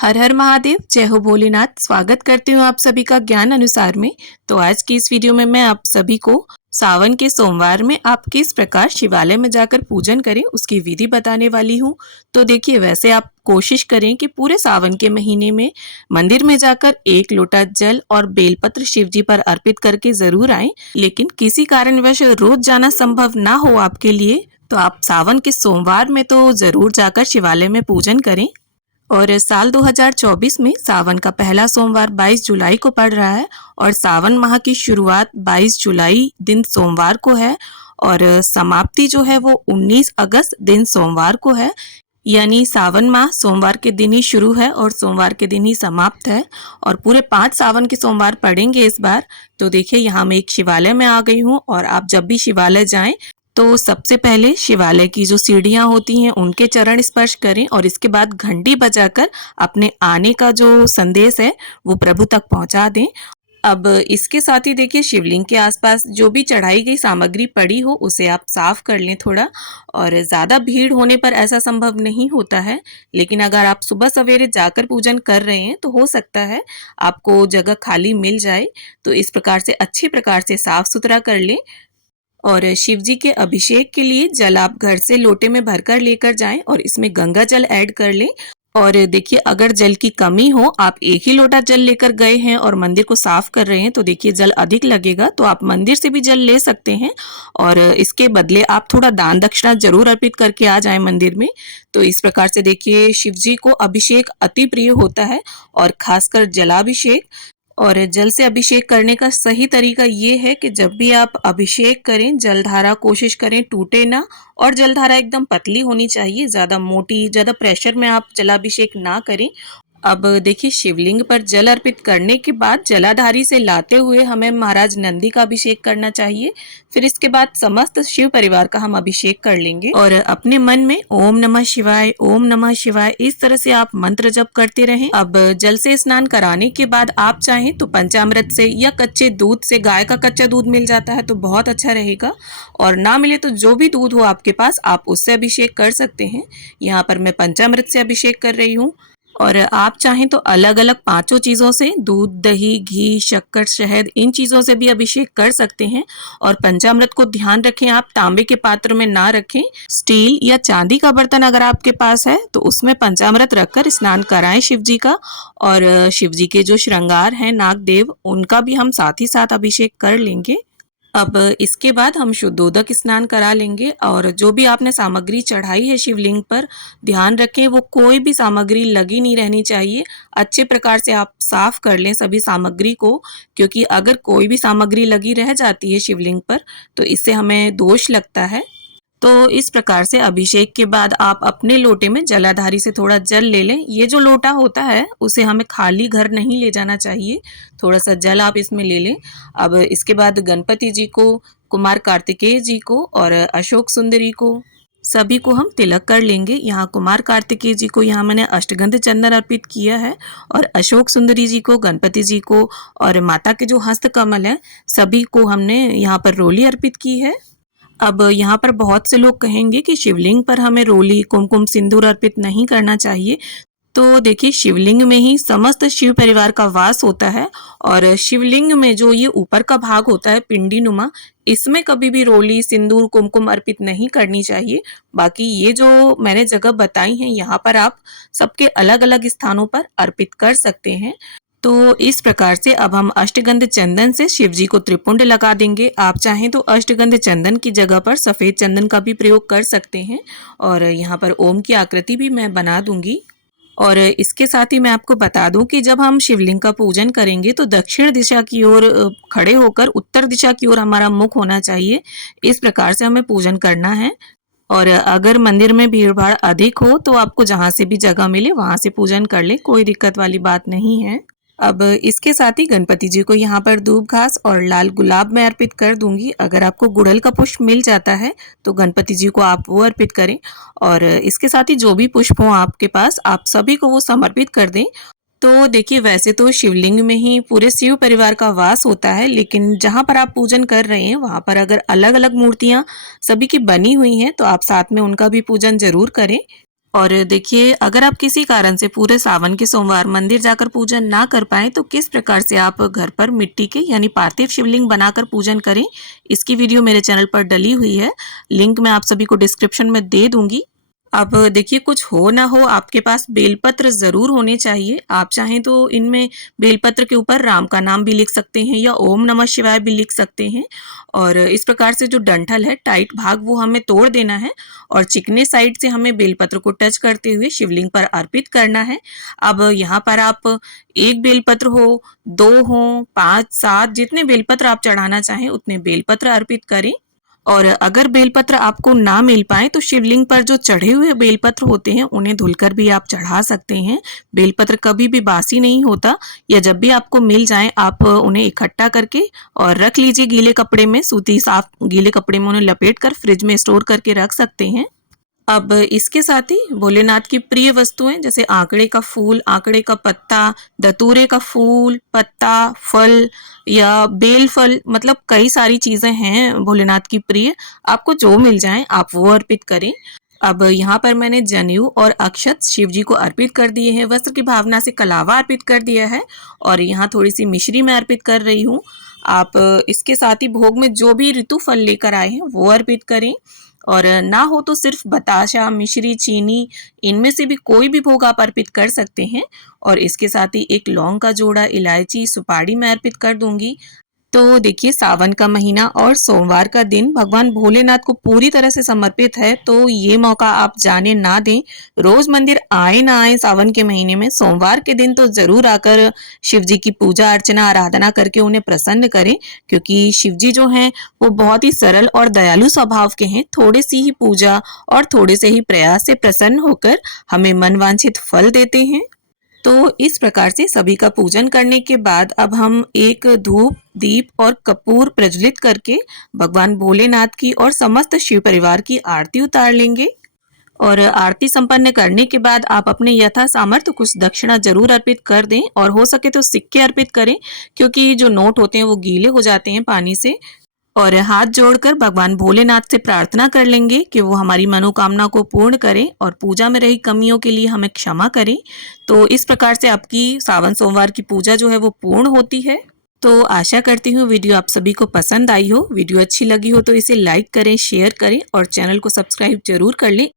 हर हर महादेव, जय हो भोलेनाथ। स्वागत करती हूँ आप सभी का ज्ञान अनुसार में। तो आज की इस वीडियो में मैं आप सभी को सावन के सोमवार में आप किस प्रकार शिवालय में जाकर पूजन करें उसकी विधि बताने वाली हूँ। तो देखिए, वैसे आप कोशिश करें कि पूरे सावन के महीने में मंदिर में जाकर एक लोटा जल और बेलपत्र शिव जी पर अर्पित करके जरूर आएं। लेकिन किसी कारणवश रोज जाना संभव ना हो आपके लिए, तो आप सावन के सोमवार में तो जरूर जाकर शिवालय में पूजन करें। और साल 2024 में सावन का पहला सोमवार 22 जुलाई को पड़ रहा है और सावन माह की शुरुआत 22 जुलाई दिन सोमवार को है और समाप्ति जो है वो 19 अगस्त दिन सोमवार को है। यानी सावन माह सोमवार के दिन ही शुरू है और सोमवार के दिन ही समाप्त है और पूरे 5 सावन के सोमवार पड़ेंगे इस बार। तो देखिए, यहाँ मैं एक शिवालय में आ गई हूँ और आप जब भी शिवालय जाएं तो सबसे पहले शिवालय की जो सीढ़ियां होती हैं उनके चरण स्पर्श करें और इसके बाद घंटी बजाकर अपने आने का जो संदेश है वो प्रभु तक पहुंचा दें। अब इसके साथ ही देखिए, शिवलिंग के आसपास जो भी चढ़ाई गई सामग्री पड़ी हो उसे आप साफ कर लें थोड़ा। और ज़्यादा भीड़ होने पर ऐसा संभव नहीं होता है, लेकिन अगर आप सुबह सवेरे जाकर पूजन कर रहे हैं तो हो सकता है आपको जगह खाली मिल जाए। तो इस प्रकार से अच्छी प्रकार से साफ सुथरा कर लें। और शिव जी के अभिषेक के लिए जल आप घर से लोटे में भरकर लेकर जाएं और इसमें गंगा जल ऐड कर लें। और देखिए, अगर जल की कमी हो, आप एक ही लोटा जल लेकर गए हैं और मंदिर को साफ कर रहे हैं तो देखिए जल अधिक लगेगा, तो आप मंदिर से भी जल ले सकते हैं और इसके बदले आप थोड़ा दान दक्षिणा जरूर अर्पित करके आ जाएं मंदिर में। तो इस प्रकार से देखिए, शिव जी को अभिषेक अति प्रिय होता है और खासकर जलाभिषेक। और जल से अभिषेक करने का सही तरीका ये है कि जब भी आप अभिषेक करें, जलधारा कोशिश करें टूटे ना और जलधारा एकदम पतली होनी चाहिए, ज़्यादा मोटी, ज़्यादा प्रेशर में आप जलाभिषेक ना करें। अब देखिए, शिवलिंग पर जल अर्पित करने के बाद जलाधारी से लाते हुए हमें महाराज नंदी का अभिषेक करना चाहिए। फिर इसके बाद समस्त शिव परिवार का हम अभिषेक कर लेंगे और अपने मन में ओम नमः शिवाय, ओम नमः शिवाय इस तरह से आप मंत्र जप करते रहें। अब जल से स्नान कराने के बाद आप चाहें तो पंचामृत से या कच्चे दूध से, गाय का कच्चा दूध मिल जाता है तो बहुत अच्छा रहेगा, और ना मिले तो जो भी दूध हो आपके पास आप उससे अभिषेक कर सकते हैं। यहाँ पर मैं पंचामृत से अभिषेक कर रही हूँ। और आप चाहें तो अलग अलग 5 चीज़ों से, दूध, दही, घी, शक्कर, शहद, इन चीज़ों से भी अभिषेक कर सकते हैं। और पंचामृत को ध्यान रखें, आप तांबे के पात्र में ना रखें। स्टील या चांदी का बर्तन अगर आपके पास है तो उसमें पंचामृत रखकर स्नान कराएं शिव जी का। और शिव जी के जो श्रृंगार हैं नागदेव, उनका भी हम साथ ही साथ अभिषेक कर लेंगे। अब इसके बाद हम शुद्धोदक स्नान करा लेंगे और जो भी आपने सामग्री चढ़ाई है शिवलिंग पर, ध्यान रखें वो कोई भी सामग्री लगी नहीं रहनी चाहिए। अच्छे प्रकार से आप साफ कर लें सभी सामग्री को, क्योंकि अगर कोई भी सामग्री लगी रह जाती है शिवलिंग पर तो इससे हमें दोष लगता है। तो इस प्रकार से अभिषेक के बाद आप अपने लोटे में जलाधारी से थोड़ा जल ले लें। ये जो लोटा होता है उसे हमें खाली घर नहीं ले जाना चाहिए, थोड़ा सा जल आप इसमें ले लें। अब इसके बाद गणपति जी को, कुमार कार्तिकेय जी को और अशोक सुंदरी को, सभी को हम तिलक कर लेंगे। यहाँ कुमार कार्तिकेय जी को यहाँ मैंने अष्टगंध चंदन अर्पित किया है और अशोक सुंदरी जी को, गणपति जी को और माता के जो हस्त कमल है सभी को हमने यहाँ पर रोली अर्पित की है। अब यहाँ पर बहुत से लोग कहेंगे कि शिवलिंग पर हमें रोली, कुमकुम, सिंदूर अर्पित नहीं करना चाहिए। तो देखिए, शिवलिंग में ही समस्त शिव परिवार का वास होता है और शिवलिंग में जो ये ऊपर का भाग होता है पिंडी नुमा, इसमें कभी भी रोली, सिंदूर, कुमकुम अर्पित नहीं करनी चाहिए। बाकी ये जो मैंने जगह बताई हैं यहाँ पर आप सबके अलग अलग स्थानों पर अर्पित कर सकते हैं। तो इस प्रकार से अब हम अष्टगंध चंदन से शिव जी को त्रिपुंड लगा देंगे। आप चाहें तो अष्टगंध चंदन की जगह पर सफ़ेद चंदन का भी प्रयोग कर सकते हैं और यहाँ पर ओम की आकृति भी मैं बना दूंगी। और इसके साथ ही मैं आपको बता दूं कि जब हम शिवलिंग का पूजन करेंगे तो दक्षिण दिशा की ओर खड़े होकर उत्तर दिशा की ओर हमारा मुख होना चाहिए। इस प्रकार से हमें पूजन करना है। और अगर मंदिर में भीड़ भाड़ अधिक हो तो आपको जहाँ से भी जगह मिले वहाँ से पूजन कर ले, कोई दिक्कत वाली बात नहीं है। अब इसके साथ ही गणपति जी को यहाँ पर दूब घास और लाल गुलाब मैं अर्पित कर दूंगी। अगर आपको गुड़हल का पुष्प मिल जाता है तो गणपति जी को आप वो अर्पित करें और इसके साथ ही जो भी पुष्प हो आपके पास आप सभी को वो समर्पित कर दें। तो देखिए, वैसे तो शिवलिंग में ही पूरे शिव परिवार का वास होता है, लेकिन जहाँ पर आप पूजन कर रहे हैं वहाँ पर अगर अलग अलग मूर्तियाँ सभी की बनी हुई हैं तो आप साथ में उनका भी पूजन जरूर करें। और देखिए, अगर आप किसी कारण से पूरे सावन के सोमवार मंदिर जाकर पूजन ना कर पाए तो किस प्रकार से आप घर पर मिट्टी के यानी पार्थिव शिवलिंग बनाकर पूजन करें, इसकी वीडियो मेरे चैनल पर डली हुई है। लिंक मैं आप सभी को डिस्क्रिप्शन में दे दूंगी। अब देखिए, कुछ हो ना हो आपके पास बेलपत्र ज़रूर होने चाहिए। आप चाहें तो इनमें बेलपत्र के ऊपर राम का नाम भी लिख सकते हैं या ओम नमः शिवाय भी लिख सकते हैं। और इस प्रकार से जो डंठल है, टाइट भाग, वो हमें तोड़ देना है और चिकने साइड से हमें बेलपत्र को टच करते हुए शिवलिंग पर अर्पित करना है। अब यहाँ पर आप 1 बेलपत्र हो, 2 हो, 5, 7 जितने बेलपत्र आप चढ़ाना चाहें उतने बेलपत्र अर्पित करें। और अगर बेलपत्र आपको ना मिल पाए तो शिवलिंग पर जो चढ़े हुए बेलपत्र होते हैं उन्हें धुलकर भी आप चढ़ा सकते हैं। बेलपत्र कभी भी बासी नहीं होता, या जब भी आपको मिल जाए आप उन्हें इकट्ठा करके और रख लीजिए गीले कपड़े में, सूती साफ गीले कपड़े में उन्हें लपेट कर फ्रिज में स्टोर करके रख सकते हैं। अब इसके साथ ही भोलेनाथ की प्रिय वस्तुएं जैसे आंकड़े का फूल, आंकड़े का पत्ता, धतूरे का फूल, पत्ता, फल या बेल फल, मतलब कई सारी चीजें हैं भोलेनाथ की प्रिय। आपको जो मिल जाए आप वो अर्पित करें। अब यहाँ पर मैंने जनेऊ और अक्षत शिव जी को अर्पित कर दिए हैं। वस्त्र की भावना से कलावा अर्पित कर दिया है और यहाँ थोड़ी सी मिश्री मैं अर्पित कर रही हूँ। आप इसके साथ ही भोग में जो भी ऋतु फल लेकर आए हैं वो अर्पित करें, और ना हो तो सिर्फ बताशा, मिश्री, चीनी, इनमें से भी कोई भी भोग आप अर्पित कर सकते हैं। और इसके साथ ही एक लौंग का जोड़ा, इलायची, सुपारी मैं अर्पित कर दूंगी। तो देखिए, सावन का महीना और सोमवार का दिन भगवान भोलेनाथ को पूरी तरह से समर्पित है, तो ये मौका आप जाने ना दें। रोज मंदिर आए ना आए, सावन के महीने में सोमवार के दिन तो जरूर आकर शिव जी की पूजा अर्चना आराधना करके उन्हें प्रसन्न करें, क्योंकि शिव जी जो हैं वो बहुत ही सरल और दयालु स्वभाव के हैं। थोड़ी सी ही पूजा और थोड़े से ही प्रयास से प्रसन्न होकर हमें मनवांछित फल देते हैं। तो इस प्रकार से सभी का पूजन करने के बाद अब हम एक धूप, दीप और कपूर प्रज्वलित करके भगवान भोलेनाथ की और समस्त शिव परिवार की आरती उतार लेंगे। और आरती संपन्न करने के बाद आप अपने यथा सामर्थ्य कुछ दक्षिणा जरूर अर्पित कर दें, और हो सके तो सिक्के अर्पित करें, क्योंकि जो नोट होते हैं वो गीले हो जाते हैं पानी से। और हाथ जोड़कर भगवान भोलेनाथ से प्रार्थना कर लेंगे कि वो हमारी मनोकामना को पूर्ण करें और पूजा में रही कमियों के लिए हमें क्षमा करें। तो इस प्रकार से आपकी सावन सोमवार की पूजा जो है वो पूर्ण होती है। तो आशा करती हूँ वीडियो आप सभी को पसंद आई हो। वीडियो अच्छी लगी हो तो इसे लाइक करें, शेयर करें और चैनल को सब्सक्राइब जरूर कर लें